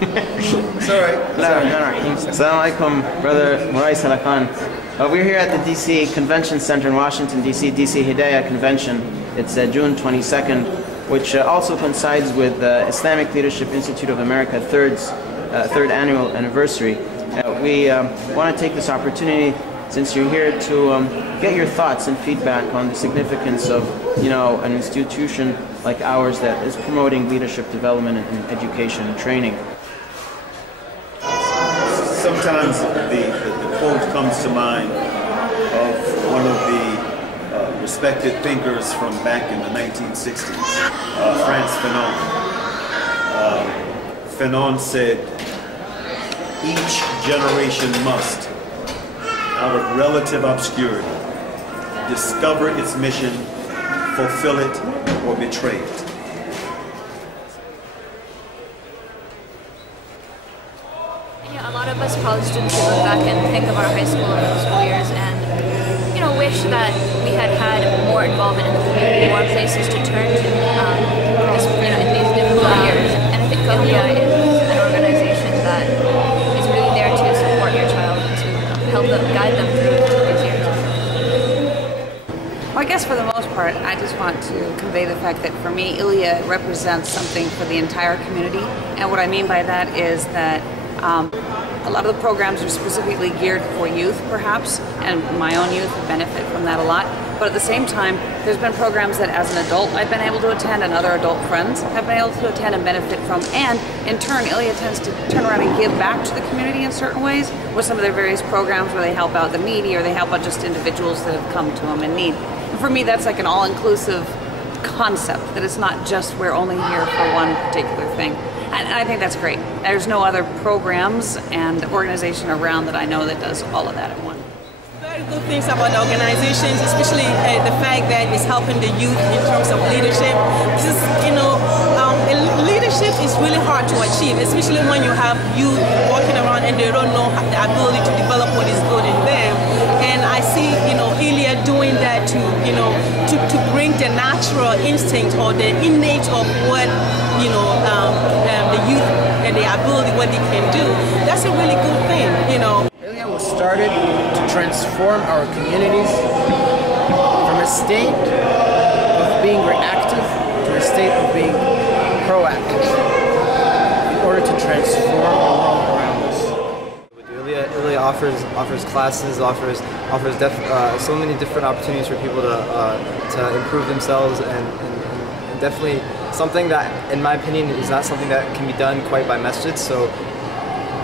It's alright. Assalamu alaikum, Brother Murai Salakan. We're here at the DC Convention Center in Washington, DC Hidayah Convention. It's June 22nd, which also coincides with Islamic Leadership Institute of America third annual anniversary. We want to take this opportunity, since you're here, to get your thoughts and feedback on the significance of, an institution like ours that is promoting leadership development and education and training. Sometimes the quote comes to mind of one of the respected thinkers from back in the 1960s, Frantz Fanon. Fanon said, "Each generation must, out of relative obscurity, discover its mission, fulfill it, or betray it." A lot of us college students look back and think of our high school or middle school years and, wish that we had had more involvement in the community, more places to turn to, in these difficult years. And I think ILIA is an organization that is really there to support your child and to help them, guide them through these years. Well, I guess for the most part, I just want to convey the fact that for me, ILIA represents something for the entire community. And what I mean by that is that a lot of the programs are specifically geared for youth, perhaps, and my own youth benefit from that a lot. But at the same time, there's been programs that as an adult I've been able to attend and other adult friends have been able to attend and benefit from. And in turn, ILIA tends to turn around and give back to the community in certain ways with some of their various programs where they help out the needy or they help out just individuals that have come to them in need. And for me, that's like an all-inclusive concept, that it's not just we're only here for one particular thing. And I think that's great. There's no other programs and organization around that I know that does all of that at once. Very good things about the organizations, especially the fact that it's helping the youth in terms of leadership. Just, leadership is really hard to achieve, especially when you have youth walking around and they don't know the ability to develop what is good in them. And I see, ILIA doing that to bring the natural instinct or the innate of what, the youth and the ability, what they can do. That's a really good thing, ILIA was started to transform our communities from a state of being reactive to a state of being proactive in order to transform the world around us. ILIA offers classes, offers so many different opportunities for people to improve themselves, and definitely something that, in my opinion, is not something that can be done quite by masjids. So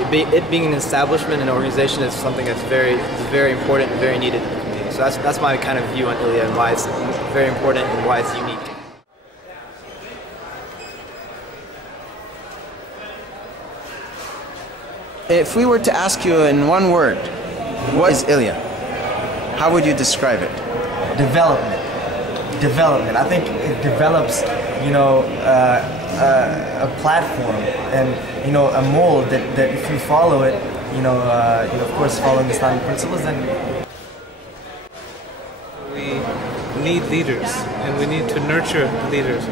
it being an establishment, an organization, is something that's very important and very needed in the community. So that's my kind of view on ILIA and why it's very important and why it's unique. If we were to ask you in one word, what is ILIA? How would you describe it? Development. I think it develops, a platform and, a mold that if you follow it, of course following Islamic principles, then we need leaders and we need to nurture leaders.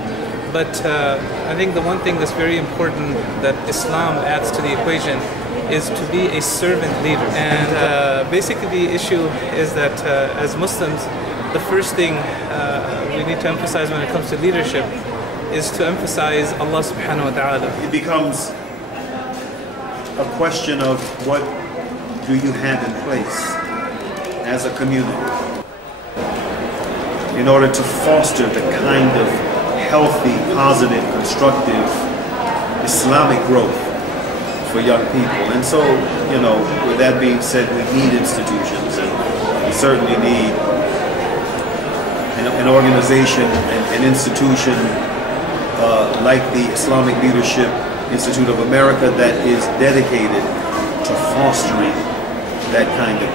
But I think the one thing that's very important that Islam adds to the equation is to be a servant leader. And basically the issue is that as Muslims, the first thing we need to emphasize when it comes to leadership is to emphasize Allah subhanahu wa ta'ala. It becomes a question of what do you have in place as a community in order to foster the kind of healthy, positive, constructive Islamic growth for young people. And so, with that being said, we need institutions, and we certainly need an organization, an institution like the Islamic Leadership Institute of America that is dedicated to fostering that kind of